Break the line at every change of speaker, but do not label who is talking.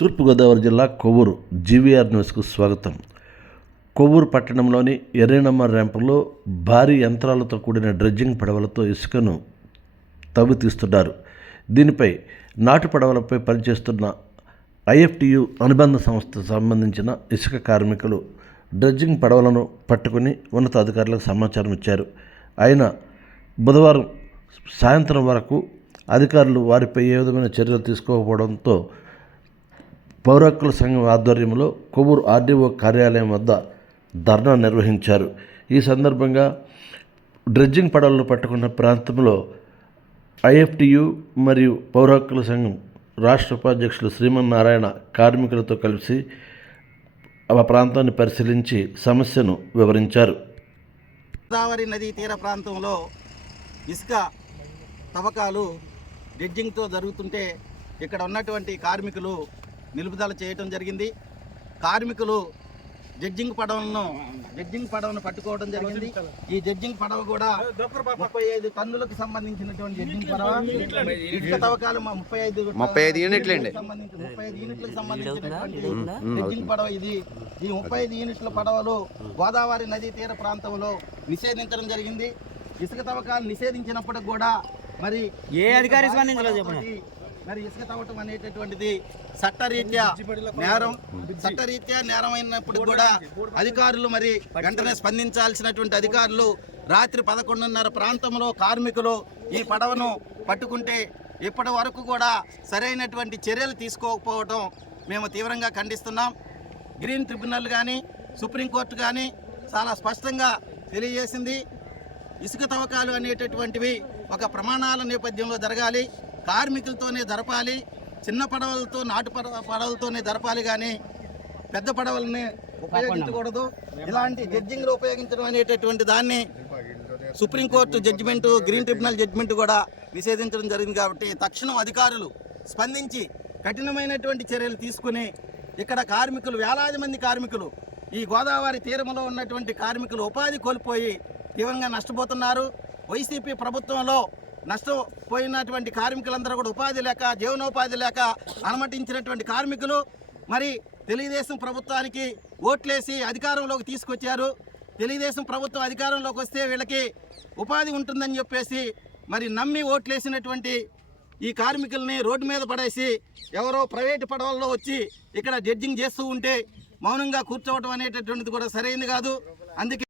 తూర్పుగోదావరి జిల్లా కొవ్వూరు జీవీఆర్ న్యూస్కు స్వాగతం. కొవ్వూరు పట్టణంలోని ఎర్రనమ్మ ర్యాంపులో భారీ యంత్రాలతో కూడిన డ్రెడ్జింగ్ పడవలతో ఇసుకను తవ్వి తీస్తున్నారు దీనిపై నాటు పడవలపై పనిచేస్తున్న ఐఎఫ్టియు అనుబంధ సంస్థ సంబంధించిన ఇసుక కార్మికులు డ్రెడ్జింగ్ పడవలను పట్టుకుని ఉన్నతాధికారులకు సమాచారం ఇచ్చారు. ఆయన బుధవారం సాయంత్రం వరకు అధికారులు వారిపై ఏ విధమైన చర్యలు తీసుకోకపోవడంతో పౌర హక్కుల సంఘం ఆధ్వర్యంలో కొవ్వూరు ఆర్డీఓ కార్యాలయం వద్ద ధర్నా నిర్వహించారు. ఈ సందర్భంగా డ్రెడ్జింగ్ పడవలను పట్టుకున్న ప్రాంతంలో ఐఎఫ్టియు మరియు పౌర హక్కుల సంఘం రాష్ట్ర ఉపాధ్యక్షులు శ్రీమన్నారాయణ కార్మికులతో కలిసి ఆ ప్రాంతాన్ని పరిశీలించి సమస్యను వివరించారు.
గోదావరి నదీ తీర ప్రాంతంలో ఇసుక తవ్వకాలు డ్రెడ్జింగ్తో జరుగుతుంటే ఇక్కడ ఉన్నటువంటి కార్మికులు నిలుపుదల చేయటం జరిగింది. కార్మికులు జడ్జింగ్ పడవలను జడ్జింగ్ పడవను పట్టుకోవడం జరిగింది. ఈ జడ్జింగ్ పడవ కూడా ముప్పై ఐదు టన్నులకు సంబంధించినటువంటి జడ్జింగ్ పడవ. ఇసుక తవ్వకాలు మా ముప్పై ఐదు
ముప్పై ఐదు యూనిట్లు.
సంబంధించి ముప్పై ఐదు యూనిట్లకు సంబంధించినటువంటి జడ్జింగ్ పడవ ఇది. ఈ ముప్పై ఐదు యూనిట్ల పడవలు గోదావరి నదీ తీర ప్రాంతంలో నిషేధించడం జరిగింది. ఇసుక తవ్వకాలు నిషేధించినప్పటికి కూడా మరి
ఏ అధికారి చెప్పండి.
మరి ఇసుక తవ్వటం అనేటటువంటిది చట్టరీత్యా నేరం చట్టరీత్యా నేరం అయినప్పుడు కూడా అధికారులు మరి వెంటనే స్పందించాల్సినటువంటి అధికారులు రాత్రి పదకొండున్నర ప్రాంతంలో కార్మికులు ఈ పడవను పట్టుకుంటే ఇప్పటి వరకు కూడా సరైనటువంటి చర్యలు తీసుకోకపోవడం మేము తీవ్రంగా ఖండిస్తున్నాం. గ్రీన్ ట్రిబ్యునల్ కానీ సుప్రీంకోర్టు కానీ చాలా స్పష్టంగా తెలియజేసింది. ఇసుక తవ్వకాలు అనేటటువంటివి ఒక ప్రమాణాల నేపథ్యంలో జరగాలి. కార్మికులతోనే జరపాలి. చిన్న పడవలతో నాటు పడవ పడవలతోనే జరపాలి కానీ పెద్ద పడవలని ఉపయోగించకూడదు. ఇలాంటి జడ్జింగ్లు ఉపయోగించడం అనేటటువంటి దాన్ని supreme court judgement green tribunal judgement కూడా నిషేధించడం జరిగింది కాబట్టి తక్షణం అధికారులు స్పందించి కఠినమైనటువంటి చర్యలు తీసుకుని ఇక్కడ కార్మికులు వేలాది మంది కార్మికులు ఈ గోదావరి తీరంలో ఉన్నటువంటి కార్మికులు ఉపాధి కోల్పోయి తీవ్రంగా నష్టపోతున్నారు. వైసీపీ ప్రభుత్వంలో నష్టపోయినటువంటి కార్మికులందరూ కూడా ఉపాధి లేక జీవనోపాధి లేక అనుమతించినటువంటి కార్మికులు మరి తెలుగుదేశం ప్రభుత్వానికి ఓట్లేసి అధికారంలోకి తీసుకొచ్చారు. తెలుగుదేశం ప్రభుత్వం అధికారంలోకి వస్తే వీళ్ళకి ఉపాధి ఉంటుందని చెప్పేసి మరి నమ్మి ఓట్లేసినటువంటి ఈ కార్మికుల్ని రోడ్డు మీద పడేసి ఎవరో ప్రైవేటు పడవల్లో వచ్చి ఇక్కడ జడ్జింగ్ చేస్తూ ఉంటే మౌనంగా కూర్చోవడం అనేటటువంటిది కూడా సరైనది కాదు. అందుకే